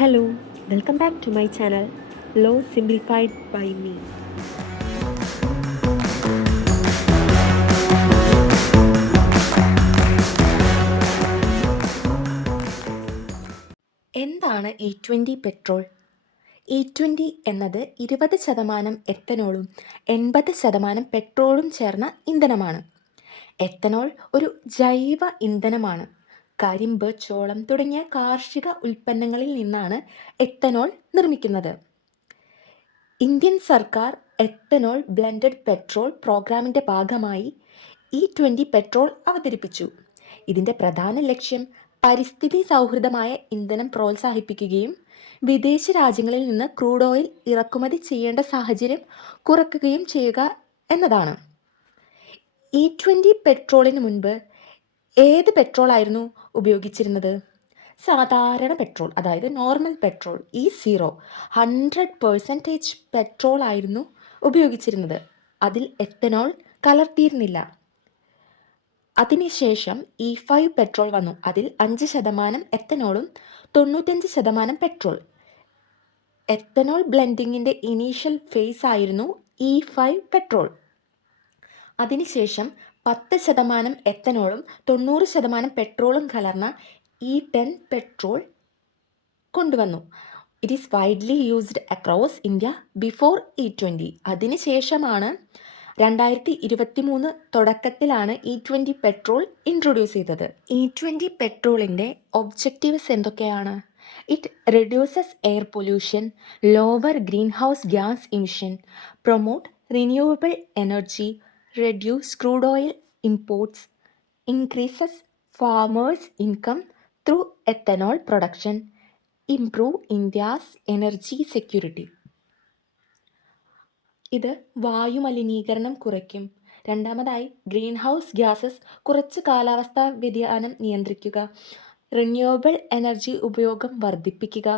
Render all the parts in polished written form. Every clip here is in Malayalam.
Hello, welcome back to my channel Law Simplified by me. എന്താണ് E20 പെട്രോൾ? E20 എന്നത് 20% എത്തനോളും 80% പെട്രോളും ചേർന്ന ഇന്ധനമാണ്. എത്തനോൾ ഒരു ജൈവ ഇന്ധനമാണ്. കരിമ്പ്, ചോളം തുടങ്ങിയ കാർഷിക ഉൽപ്പന്നങ്ങളിൽ നിന്നാണ് എത്തനോൾ നിർമ്മിക്കുന്നത്. ഇന്ത്യൻ സർക്കാർ എത്തനോൾ ബ്ലെൻഡഡ് പെട്രോൾ പ്രോഗ്രാമിൻ്റെ ഭാഗമായി E20 പെട്രോൾ അവതരിപ്പിച്ചു. ഇതിൻ്റെ പ്രധാന ലക്ഷ്യം പരിസ്ഥിതി സൗഹൃദമായ ഇന്ധനം പ്രോത്സാഹിപ്പിക്കുകയും വിദേശ രാജ്യങ്ങളിൽ നിന്ന് ക്രൂഡ് ഓയിൽ ഇറക്കുമതി ചെയ്യേണ്ട സാഹചര്യം കുറയ്ക്കുകയും ചെയ്യുക എന്നതാണ്. E20 പെട്രോളിന് മുൻപ് ഏത് പെട്രോൾ ആയിരുന്നു ഉപയോഗിച്ചിരുന്നത്? സാധാരണ പെട്രോൾ, അതായത് നോർമൽ പെട്രോൾ E0 100% പെട്രോൾ ആയിരുന്നു ഉപയോഗിച്ചിരുന്നത്. അതിൽ എത്തനോൾ കലർത്തിയിരുന്നില്ല. അതിനുശേഷം E5 പെട്രോൾ വന്നു. അതിൽ 5% എത്തനോളും 95% പെട്രോൾ. എത്തനോൾ ബ്ലെൻഡിങ്ങിൻ്റെ ഇനീഷ്യൽ ഫേസ് ആയിരുന്നു E5 പെട്രോൾ. അതിനുശേഷം 10% എത്തനോളും 90% പെട്രോളും കലർന്ന E10 പെട്രോൾ കൊണ്ടുവന്നു. It is widely used across India before E20. അതിനുശേഷമാണ് 2023 തുടക്കത്തിലാണ് E20 പെട്രോൾ ഇൻട്രൊഡ്യൂസ് ചെയ്തത്. E20 പെട്രോളിൻ്റെ ഒബ്ജക്റ്റീവ്സ് എന്തൊക്കെയാണ്? It reduces air pollution, lower green house gas emission, promote renewable energy, reduce crude oil imports, increases farmers income through ethanol production, improve India's energy security. ഇത് വായുമലിനീകരണം കുറയ്ക്കും. രണ്ടാമതായി, ഗ്രീൻ ഹൗസ് ഗ്യാസസ് കുറച്ച് കാലാവസ്ഥാ വ്യതിയാനം നിയന്ത്രിക്കുക, റിന്യൂവബിൾ എനർജി ഉപയോഗം വർദ്ധിപ്പിക്കുക,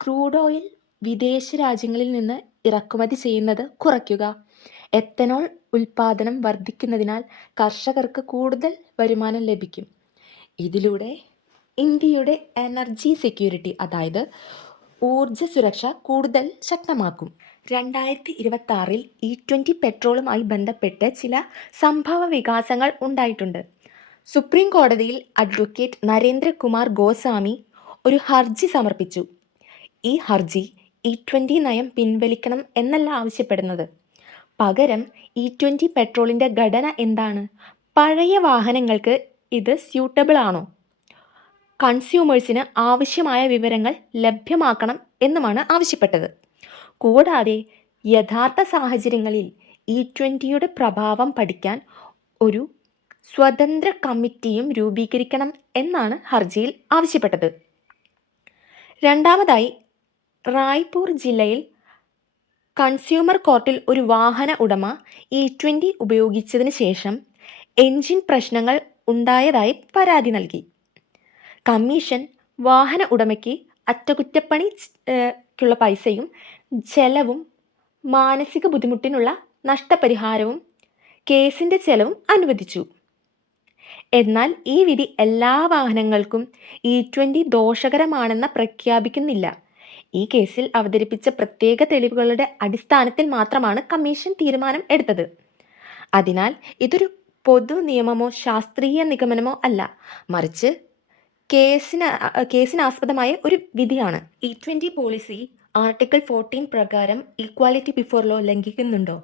ക്രൂഡ് ഓയിൽ വിദേശ രാജ്യങ്ങളിൽ നിന്ന് ഇറക്കുമതി ചെയ്യുന്നത് കുറയ്ക്കുക. എത്തനോൾ ഉൽപ്പാദനം വർദ്ധിക്കുന്നതിനാൽ കർഷകർക്ക് കൂടുതൽ വരുമാനം ലഭിക്കും. ഇതിലൂടെ ഇന്ത്യയുടെ എനർജി സെക്യൂരിറ്റി, അതായത് ഊർജ സുരക്ഷ കൂടുതൽ ശക്തമാക്കും. 2026 E20 പെട്രോളുമായി ബന്ധപ്പെട്ട് ചില സംഭവ വികാസങ്ങൾ ഉണ്ടായിട്ടുണ്ട്. സുപ്രീം കോടതിയിൽ അഡ്വക്കേറ്റ് നരേന്ദ്രകുമാർ ഗോസ്വാമി ഒരു ഹർജി സമർപ്പിച്ചു. ഈ ഹർജി E20 നയം പിൻവലിക്കണം എന്നല്ല ആവശ്യപ്പെടുന്നത്. പകരം E20 പെട്രോളിൻ്റെ ഘടന എന്താണ്? പഴയ വാഹനങ്ങൾക്ക് ഇത് സ്യൂട്ടബിൾ ആണോ? കൺസ്യൂമേഴ്സിന് ആവശ്യമായ വിവരങ്ങൾ ലഭ്യമാക്കണം എന്നുമാണ് ആവശ്യപ്പെട്ടത്. കൂടാതെ യഥാർത്ഥ സാഹചര്യങ്ങളിൽ E20യുടെ പ്രഭാവം പഠിക്കാൻ ഒരു സ്വതന്ത്ര കമ്മിറ്റിയും രൂപീകരിക്കണം എന്നാണ് ഹർജിയിൽ ആവശ്യപ്പെട്ടത്. രണ്ടാമതായി, റായ്പൂർ ജില്ലയിൽ കൺസ്യൂമർ കോർട്ടിൽ ഒരു വാഹന ഉടമ E20 ഉപയോഗിച്ചതിന് ശേഷം എൻജിൻ പ്രശ്നങ്ങൾ ഉണ്ടായതായി പരാതി നൽകി. കമ്മീഷൻ വാഹന ഉടമയ്ക്ക് അറ്റകുറ്റപ്പണിക്കുള്ള പൈസയും ചെലവും മാനസിക ബുദ്ധിമുട്ടിനുള്ള നഷ്ടപരിഹാരവും കേസിൻ്റെ ചെലവും അനുവദിച്ചു. എന്നാൽ ഈ വിധി എല്ലാ വാഹനങ്ങൾക്കും E20 ദോഷകരമാണെന്ന് പ്രഖ്യാപിക്കുന്നില്ല. ഈ കേസിൽ അവതരിപ്പിച്ച പ്രത്യേക തെളിവുകളുടെ അടിസ്ഥാനത്തിൽ മാത്രമാണ് കമ്മീഷൻ തീരുമാനം എടുത്തത്. അതിനാൽ ഇതൊരു പൊതു നിയമമോ ശാസ്ത്രീയ നിഗമനമോ അല്ല, മറിച്ച് കേസിനാസ്പദമായ ഒരു വിധിയാണ്. E20 പോളിസി ആർട്ടിക്കിൾ 14 പ്രകാരം ഈക്വാലിറ്റി ബിഫോർ ലോ ലംഘിക്കുന്നുണ്ടോ?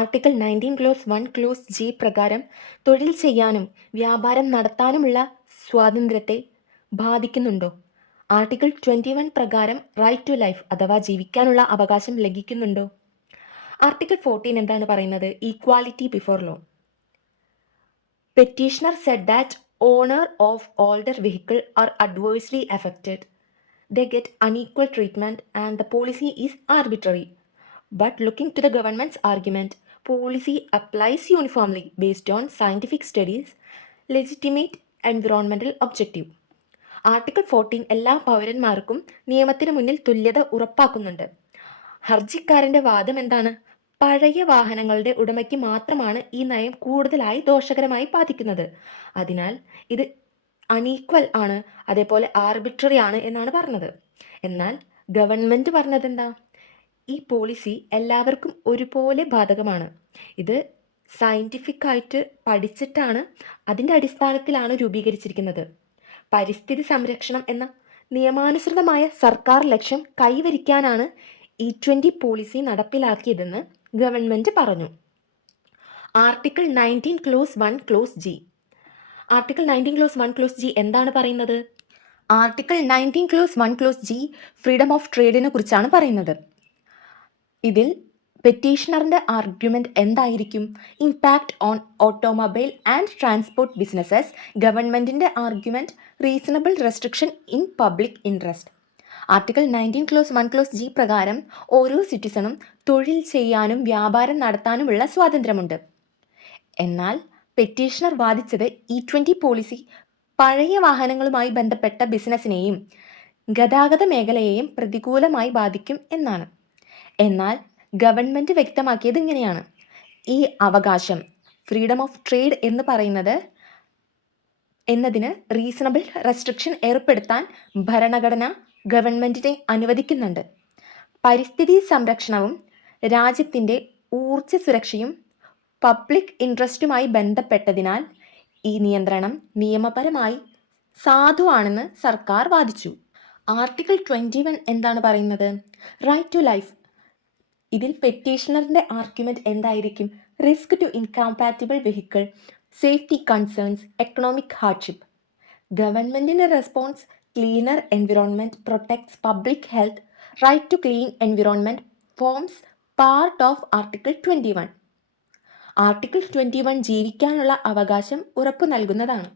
ആർട്ടിക്കിൾ 19 ക്ലോസ് 1 ക്ലോസ് G പ്രകാരം തൊഴിൽ ചെയ്യാനും വ്യാപാരം നടത്താനുമുള്ള സ്വാതന്ത്ര്യത്തെ ബാധിക്കുന്നുണ്ടോ? ആർട്ടിക്കിൾ 21 പ്രകാരം റൈറ്റ് ടു ലൈഫ് അഥവാ ജീവിക്കാനുള്ള അവകാശം ലംഘിക്കുന്നുണ്ടോ? ആർട്ടിക്കിൾ 14 എന്താണ് പറയുന്നത്? Equality before law. Petitioner said that owner of older vehicle are adversely affected. They get unequal treatment and the policy is arbitrary. But looking to the government's argument, policy applies uniformly based on scientific studies, legitimate environmental objective. Article 14 എല്ലാ പൗരന്മാർക്കും നിയമത്തിന് മുന്നിൽ തുല്യത ഉറപ്പാക്കുന്നുണ്ട്. ഹർജിക്കാരൻ്റെ വാദം എന്താണ്? പഴയ വാഹനങ്ങളുടെ ഉടമയ്ക്ക് മാത്രമാണ് ഈ നയം കൂടുതലായി ദോഷകരമായി ബാധിക്കുന്നത്. അതിനാൽ ഇത് അണീക്വൽ ആണ്, അതേപോലെ ആർബിട്രറി ആണ് എന്നാണ് പറഞ്ഞത്. എന്നാൽ ഗവൺമെൻറ് പറഞ്ഞത് എന്താ? ഈ പോളിസി എല്ലാവർക്കും ഒരുപോലെ ബാധകമാണ്. ഇത് സയൻറ്റിഫിക്കായിട്ട് പഠിച്ചിട്ടാണ്, അതിൻ്റെ അടിസ്ഥാനത്തിലാണ് രൂപീകരിച്ചിരിക്കുന്നത്. പരിസ്ഥിതി സംരക്ഷണം എന്ന നിയമാനുസൃതമായ സർക്കാർ ലക്ഷ്യം കൈവരിക്കാനാണ് E20 പോളിസി നടപ്പിലാക്കിയതെന്ന് ഗവൺമെൻറ് പറഞ്ഞു. Article 19 clause 1 clause G. Article 19 clause 1 clause G എന്താണ് പറയുന്നത്? Article 19 clause 1 clause G freedom of ട്രേഡിനെ കുറിച്ചാണ് പറയുന്നത്. ഇതിൽ പെറ്റീഷണറിൻ്റെ ആർഗ്യുമെൻറ്റ് എന്തായിരിക്കും? Impact on automobile and transport businesses. ഗവൺമെൻറ്റിൻ്റെ argument reasonable restriction in public interest. Article 19 clause 1 clause G പ്രകാരം ഓരോ സിറ്റിസണും തൊഴിൽ ചെയ്യാനും വ്യാപാരം നടത്താനുമുള്ള സ്വാതന്ത്ര്യമുണ്ട്. എന്നാൽ പെറ്റീഷണർ വാദിച്ചത് E20 പോളിസി പഴയ വാഹനങ്ങളുമായി ബന്ധപ്പെട്ട ബിസിനസ്സിനെയും ഗതാഗത മേഖലയെയും പ്രതികൂലമായി ബാധിക്കും എന്നാണ്. എന്നാൽ ഗവൺമെൻറ് വ്യക്തമാക്കിയത് ഇങ്ങനെയാണ്: ഈ അവകാശം, ഫ്രീഡം ഓഫ് ട്രേഡ് എന്ന് പറയുന്നത് എന്നതിന് റീസണബിൾ റെസ്ട്രിക്ഷൻ ഏർപ്പെടുത്താൻ ഭരണഘടന ഗവൺമെൻറ്റിനെ അനുവദിക്കുന്നുണ്ട്. പരിസ്ഥിതി സംരക്ഷണവും രാജ്യത്തിൻ്റെ ഊർജ്ജ സുരക്ഷയും പബ്ലിക് ഇൻട്രസ്റ്റുമായി ബന്ധപ്പെട്ടതിനാൽ ഈ നിയന്ത്രണം നിയമപരമായി സാധുവാണെന്ന് സർക്കാർ വാദിച്ചു. ആർട്ടിക്കിൾ 21 എന്താണ് പറയുന്നത്? Right to life. ഇതിൽ പെറ്റീഷണറിൻ്റെ ആർഗ്യുമെൻറ്റ് എന്തായിരിക്കും? Risk to incompatible vehicle, safety concerns, economic hardship. ഗവൺമെൻറ്റിൻ്റെ response: cleaner environment protects public health. Right to clean environment forms part of article 21. Article 21 ജീവിക്കാനുള്ള അവകാശം ഉറപ്പു നൽകുന്നതാണ്.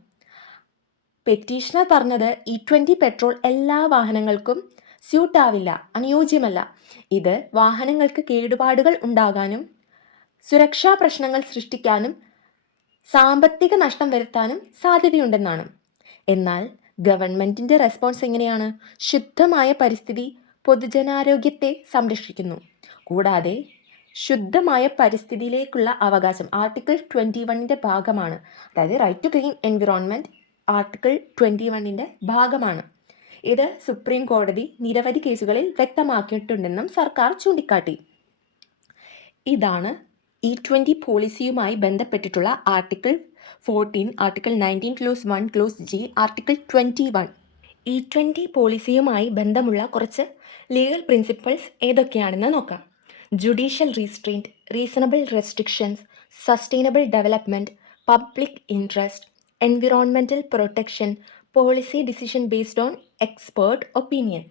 പെറ്റീഷണർ പറഞ്ഞത് E20 പെട്രോൾ എല്ലാ വാഹനങ്ങൾക്കും സ്യൂട്ടാവില്ല, അനുയോജ്യമല്ല. ഇത് വാഹനങ്ങൾക്ക് കേടുപാടുകൾ ഉണ്ടാകാനും സുരക്ഷാ പ്രശ്നങ്ങൾ സൃഷ്ടിക്കാനും സാമ്പത്തിക നഷ്ടം വരുത്താനും സാധ്യതയുണ്ടെന്നാണ്. എന്നാൽ ഗവൺമെൻറ്റിൻ്റെ റെസ്പോൺസ് എങ്ങനെയാണ്? ശുദ്ധമായ പരിസ്ഥിതി പൊതുജനാരോഗ്യത്തെ സംരക്ഷിക്കുന്നു. കൂടാതെ ശുദ്ധമായ പരിസ്ഥിതിയിലേക്കുള്ള അവകാശം ആർട്ടിക്കിൾ 21ൻ്റെ ഭാഗമാണ്. അതായത് right to clean environment article 21ൻ്റെ ഭാഗമാണ്. ഇത് സുപ്രീം കോടതി നിരവധി കേസുകളിൽ വ്യക്തമാക്കിയിട്ടുണ്ടെന്നും സർക്കാർ ചൂണ്ടിക്കാട്ടി. ഇതാണ് E20 പോളിസിയുമായി ബന്ധപ്പെട്ടിട്ടുള്ള article 14, article 19 clause 1 clause G, article 21. E20 പോളിസിയുമായി ബന്ധമുള്ള കുറച്ച് ലീഗൽ പ്രിൻസിപ്പിൾസ് ഏതൊക്കെയാണെന്ന് നോക്കാം. Judicial restraint, reasonable restrictions, sustainable development, public interest, environmental protection, policy decision based on expert opinion.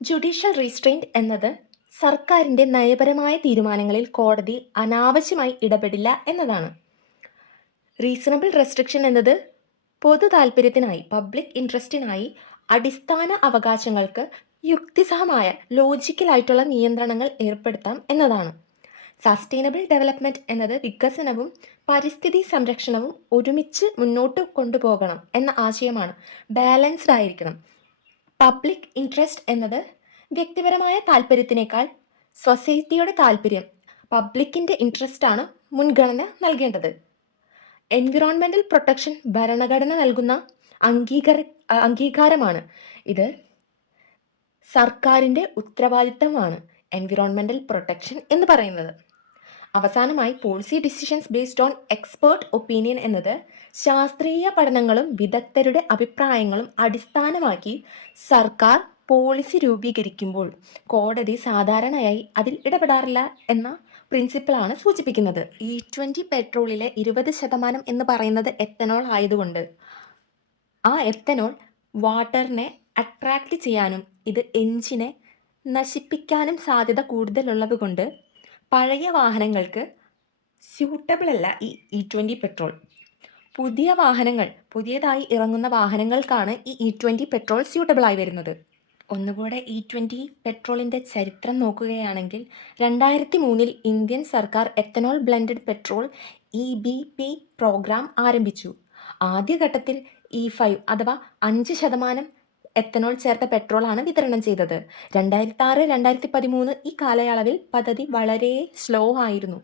Judicial restraint എന്നത് സർക്കാരിൻ്റെ നയപരമായ തീരുമാനങ്ങളിൽ കോടതി അനാവശ്യമായി ഇടപെടില്ല എന്നതാണ്. റീസണബിൾ റെസ്ട്രിക്ഷൻ എന്നത് പൊതു താൽപ്പര്യത്തിനായി, പബ്ലിക് ഇൻട്രസ്റ്റിനായി അടിസ്ഥാന അവകാശങ്ങൾക്ക് യുക്തിസഹമായ ലോജിക്കലായിട്ടുള്ള നിയന്ത്രണങ്ങൾ ഏർപ്പെടുത്താം എന്നതാണ്. സസ്റ്റൈനബിൾ ഡെവലപ്മെൻറ്റ് എന്നത് വികസനവും പരിസ്ഥിതി സംരക്ഷണവും ഒരുമിച്ച് മുന്നോട്ട് കൊണ്ടുപോകണം എന്ന ആശയമാണ്. ബാലൻസ്ഡ് ആയിരിക്കണം. പബ്ലിക് ഇൻട്രസ്റ്റ് എന്നത് വ്യക്തിപരമായ താല്പര്യത്തിനേക്കാൾ സൊസൈറ്റിയുടെ താല്പര്യം, പബ്ലിക്കിൻ്റെ ഇൻട്രസ്റ്റാണ് മുൻഗണന നൽകേണ്ടത്. എൻവിറോൺമെൻറ്റൽ പ്രൊട്ടക്ഷൻ ഭരണഘടന നൽകുന്ന അംഗീകാരമാണ്. ഇത് സർക്കാരിൻ്റെ ഉത്തരവാദിത്തമാണ് എൻവിറോൺമെൻറ്റൽ പ്രൊട്ടക്ഷൻ എന്ന് പറയുന്നത്. അവസാനമായി policy decisions based on expert opinion എന്നത് ശാസ്ത്രീയ പഠനങ്ങളും വിദഗ്ധരുടെ അഭിപ്രായങ്ങളും അടിസ്ഥാനമാക്കി സർക്കാർ പോളിസി രൂപീകരിക്കുമ്പോൾ കോടതി സാധാരണയായി അതിൽ ഇടപെടാറില്ല എന്ന പ്രിൻസിപ്പിളാണ് സൂചിപ്പിക്കുന്നത്. E20 പെട്രോളിലെ 20% എന്ന് പറയുന്നത് എത്തനോൾ ആയതുകൊണ്ട് ആ എത്തനോൾ വാട്ടറിനെ അട്രാക്റ്റ് ചെയ്യാനും ഇത് എഞ്ചിനെ നശിപ്പിക്കാനും സാധ്യത കൂടുതലുള്ളത് കൊണ്ട് പഴയ വാഹനങ്ങൾക്ക് സ്യൂട്ടബിൾ അല്ല ഈ E20 പെട്രോൾ. പുതിയതായി ഇറങ്ങുന്ന വാഹനങ്ങൾക്കാണ് ഈ E20 പെട്രോൾ സ്യൂട്ടബിളായി വരുന്നത്. ഒന്നുകൂടെ E20 പെട്രോളിൻ്റെ ചരിത്രം നോക്കുകയാണെങ്കിൽ 2003 ഇന്ത്യൻ സർക്കാർ ethanol blended petrol EBP programme ആരംഭിച്ചു. ആദ്യഘട്ടത്തിൽ E5 അഥവാ 5% എത്തനോൾ ചേർത്ത പെട്രോളാണ് വിതരണം ചെയ്തത്. 2006-2013 ഈ കാലയളവിൽ പദ്ധതി വളരെ സ്ലോ ആയിരുന്നു.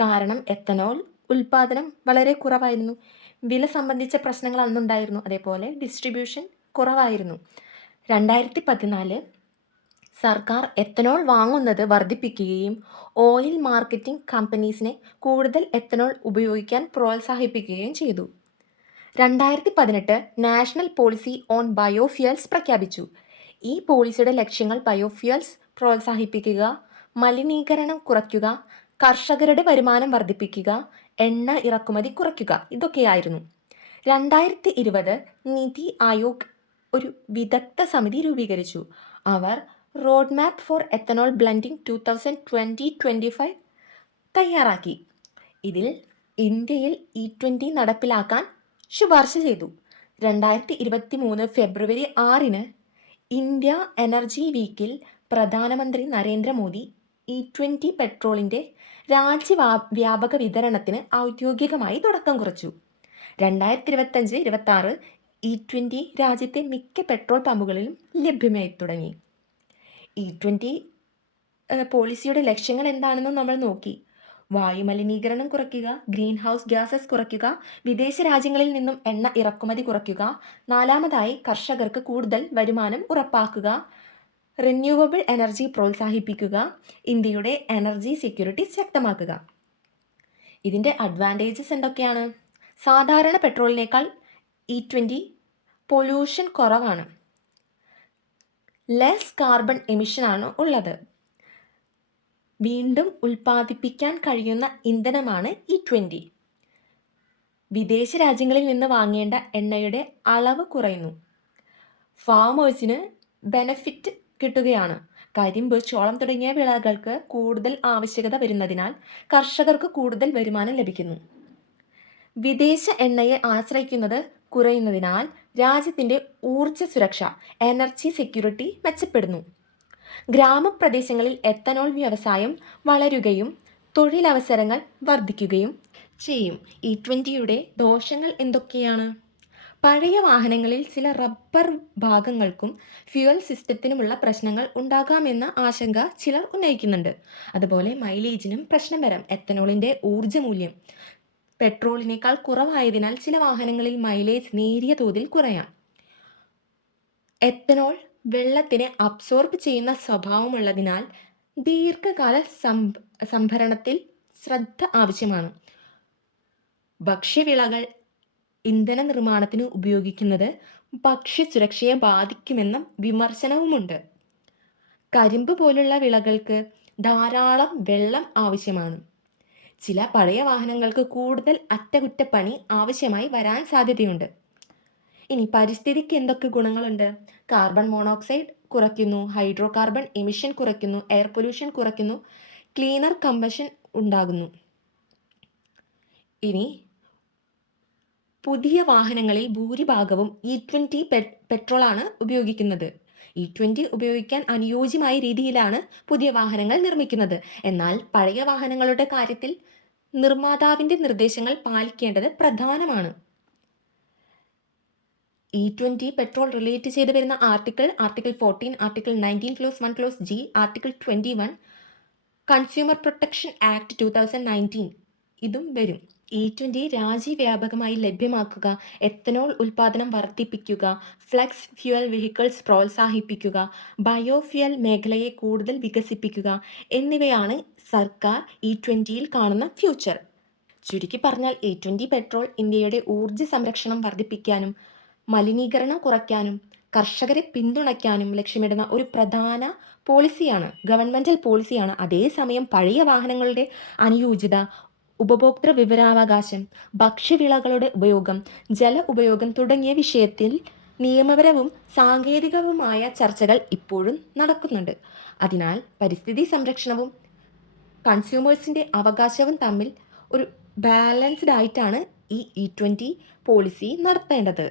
കാരണം എത്തനോൾ ഉൽപ്പാദനം വളരെ കുറവായിരുന്നു. വില സംബന്ധിച്ച പ്രശ്നങ്ങൾ അന്നുണ്ടായിരുന്നു. അതേപോലെ ഡിസ്ട്രിബ്യൂഷൻ കുറവായിരുന്നു. 2014 സർക്കാർ എത്തനോൾ വാങ്ങുന്നത് വർദ്ധിപ്പിക്കുകയും ഓയിൽ മാർക്കറ്റിംഗ് കമ്പനീസിനെ കൂടുതൽ എത്തനോൾ ഉപയോഗിക്കാൻ പ്രോത്സാഹിപ്പിക്കുകയും ചെയ്തു. 2018 നാഷണൽ പോളിസി ഓൺ ബയോഫ്യൂൽസ് പ്രഖ്യാപിച്ചു. ഈ പോളിസിയുടെ ലക്ഷ്യങ്ങൾ ബയോഫ്യൂൽസ് പ്രോത്സാഹിപ്പിക്കുക, മലിനീകരണം കുറയ്ക്കുക, കർഷകരുടെ വരുമാനം വർദ്ധിപ്പിക്കുക, എണ്ണ ഇറക്കുമതി കുറയ്ക്കുക ഇതൊക്കെയായിരുന്നു. 2020 നീതി ആയോഗ് ഒരു വിദഗ്ധ സമിതി രൂപീകരിച്ചു. അവർ road map for ethanol blending 2020-25 തയ്യാറാക്കി. ഇതിൽ ഇന്ത്യയിൽ E20 നടപ്പിലാക്കാൻ ശുപാർശ ചെയ്തു. 2023 ഫെബ്രുവരി 6 ഇന്ത്യ എനർജി വീക്കിൽ പ്രധാനമന്ത്രി നരേന്ദ്രമോദി E20 പെട്രോളിൻ്റെ രാജ്യവ്യാപക വിതരണത്തിന് ഔദ്യോഗികമായി തുടക്കം കുറിച്ചു. 2025-26 E20 രാജ്യത്തെ മിക്ക പെട്രോൾ പമ്പുകളിലും ലഭ്യമായി തുടങ്ങി. E20 പോളിസിയുടെ ലക്ഷ്യങ്ങൾ എന്താണെന്ന് നമ്മൾ നോക്കി. വായുമലിനീകരണം കുറയ്ക്കുക, ഗ്രീൻ ഹൗസ് ഗ്യാസസ് കുറയ്ക്കുക, വിദേശ രാജ്യങ്ങളിൽ നിന്നും എണ്ണ ഇറക്കുമതി കുറയ്ക്കുക, 4ാമതായി കർഷകർക്ക് കൂടുതൽ വരുമാനം ഉറപ്പാക്കുക, റിന്യൂവബിൾ എനർജി പ്രോത്സാഹിപ്പിക്കുക, ഇന്ത്യയുടെ എനർജി സെക്യൂരിറ്റി ശക്തമാക്കുക. ഇതിൻ്റെ അഡ്വാൻറ്റേജസ് എന്തൊക്കെയാണ്? സാധാരണ പെട്രോളിനേക്കാൾ E20 പൊല്യൂഷൻ കുറവാണ്. ലെസ് കാർബൺ എമിഷനാണ് ഉള്ളത്. വീണ്ടും ഉൽപ്പാദിപ്പിക്കാൻ കഴിയുന്ന ഇന്ധനമാണ് E20. വിദേശ രാജ്യങ്ങളിൽ നിന്ന് വാങ്ങേണ്ട എണ്ണയുടെ അളവ് കുറയുന്നു. ഫാമേഴ്സിന് ബെനഫിറ്റ് കിട്ടുകയാണ്. കരിമ്പ്, ചോളം തുടങ്ങിയ വിളകൾക്ക് കൂടുതൽ ആവശ്യകത വരുന്നതിനാൽ കർഷകർക്ക് കൂടുതൽ വരുമാനം ലഭിക്കുന്നു. വിദേശ എണ്ണയെ ആശ്രയിക്കുന്നത് കുറയുന്നതിനാൽ രാജ്യത്തിൻ്റെ ഊർജ്ജ സുരക്ഷ, എനർജി സെക്യൂരിറ്റി മെച്ചപ്പെടുന്നു. ഗ്രാമപ്രദേശങ്ങളിൽ എത്തനോൾ വ്യവസായം വളരുകയും തൊഴിലവസരങ്ങൾ വർദ്ധിക്കുകയും ചെയ്യും. E20യുടെ ദോഷങ്ങൾ എന്തൊക്കെയാണ്? പഴയ വാഹനങ്ങളിൽ ചില റബ്ബർ ഭാഗങ്ങൾക്കും ഫ്യൂവൽ സിസ്റ്റത്തിനുമുള്ള പ്രശ്നങ്ങൾ ഉണ്ടാകാമെന്ന ആശങ്ക ചിലർ ഉന്നയിക്കുന്നുണ്ട്. അതുപോലെ മൈലേജിനും പ്രശ്നം വരാം. എത്തനോളിൻ്റെ ഊർജ്ജമൂല്യം പെട്രോളിനേക്കാൾ കുറവായതിനാൽ ചില വാഹനങ്ങളിൽ മൈലേജ് നേരിയ തോതിൽ കുറയാം. എത്തനോൾ വെള്ളത്തിനെ അബ്സോർബ് ചെയ്യുന്ന സ്വഭാവമുള്ളതിനാൽ ദീർഘകാല സംഭരണത്തിൽ ശ്രദ്ധ ആവശ്യമാണ്. ഭക്ഷ്യവിളകൾ ഇന്ധന നിർമ്മാണത്തിന് ഉപയോഗിക്കുന്നത് ഭക്ഷ്യസുരക്ഷയെ ബാധിക്കുമെന്ന വിമർശനവുമുണ്ട്. കരിമ്പ് പോലുള്ള വിളകൾക്ക് ധാരാളം വെള്ളം ആവശ്യമാണ്. ചില പഴയ വാഹനങ്ങൾക്ക് കൂടുതൽ അറ്റകുറ്റപ്പണി ആവശ്യമായി വരാൻ സാധ്യതയുണ്ട്. ഇനി പരിസ്ഥിതിക്ക് എന്തൊക്കെ ഗുണങ്ങളുണ്ട്? കാർബൺ മോണോക്സൈഡ് കുറയ്ക്കുന്നു, ഹൈഡ്രോ കാർബൺ എമിഷൻ കുറയ്ക്കുന്നു, എയർ പൊല്യൂഷൻ കുറയ്ക്കുന്നു, ക്ലീനർ കമ്പഷൻ ഉണ്ടാകുന്നു. ഇനി പുതിയ വാഹനങ്ങളിൽ ഭൂരിഭാഗവും E20 പെട്രോളാണ് ഉപയോഗിക്കുന്നത്. E20 ഉപയോഗിക്കാൻ അനുയോജ്യമായ രീതിയിലാണ് പുതിയ വാഹനങ്ങൾ നിർമ്മിക്കുന്നത്. എന്നാൽ പഴയ വാഹനങ്ങളുടെ കാര്യത്തിൽ നിർമ്മാതാവിൻ്റെ നിർദ്ദേശങ്ങൾ പാലിക്കേണ്ടത് പ്രധാനമാണ്. E20 പെട്രോൾ റിലേറ്റ് ചെയ്ത് വരുന്ന article 14, article 19 clause 1 clause G, article 21 consumer protection act 2019 ഇതും വരും. E20 രാജ്യവ്യാപകമായി ലഭ്യമാക്കുക, എത്തനോൾ ഉൽപ്പാദനം വർദ്ധിപ്പിക്കുക, ഫ്ലെക്സ് ഫ്യൂവൽ വെഹിക്കിൾസ് പ്രോത്സാഹിപ്പിക്കുക, ബയോഫ്യൂവൽ മേഖലയെ കൂടുതൽ വികസിപ്പിക്കുക എന്നിവയാണ് സർക്കാർ E20യിൽ കാണുന്ന ഫ്യൂച്ചർ. ചുരുക്കി പറഞ്ഞാൽ E20 പെട്രോൾ ഇന്ത്യയുടെ ഊർജ്ജ സംരക്ഷണം വർദ്ധിപ്പിക്കാനും മലിനീകരണം കുറയ്ക്കാനും കർഷകരെ പിന്തുണയ്ക്കാനും ലക്ഷ്യമിടുന്ന ഒരു പ്രധാന പോളിസിയാണ്, ഗവൺമെൻറ്റൽ പോളിസിയാണ്. അതേസമയം പഴയ വാഹനങ്ങളുടെ അനുയോജ്യത, ഉപഭോക്തൃ വിവരാവകാശം, ഭക്ഷ്യവിളകളുടെ ഉപയോഗം, ജല ഉപയോഗം തുടങ്ങിയ വിഷയത്തിൽ നിയമപരവും സാങ്കേതികവുമായ ചർച്ചകൾ ഇപ്പോഴും നടക്കുന്നുണ്ട്. അതിനാൽ പരിസ്ഥിതി സംരക്ഷണവും കൺസ്യൂമേഴ്സിൻ്റെ അവകാശവും തമ്മിൽ ഒരു ബാലൻസ്ഡ് ആയിട്ടാണ് ഈ E20 പോളിസി നടത്തേണ്ടത്.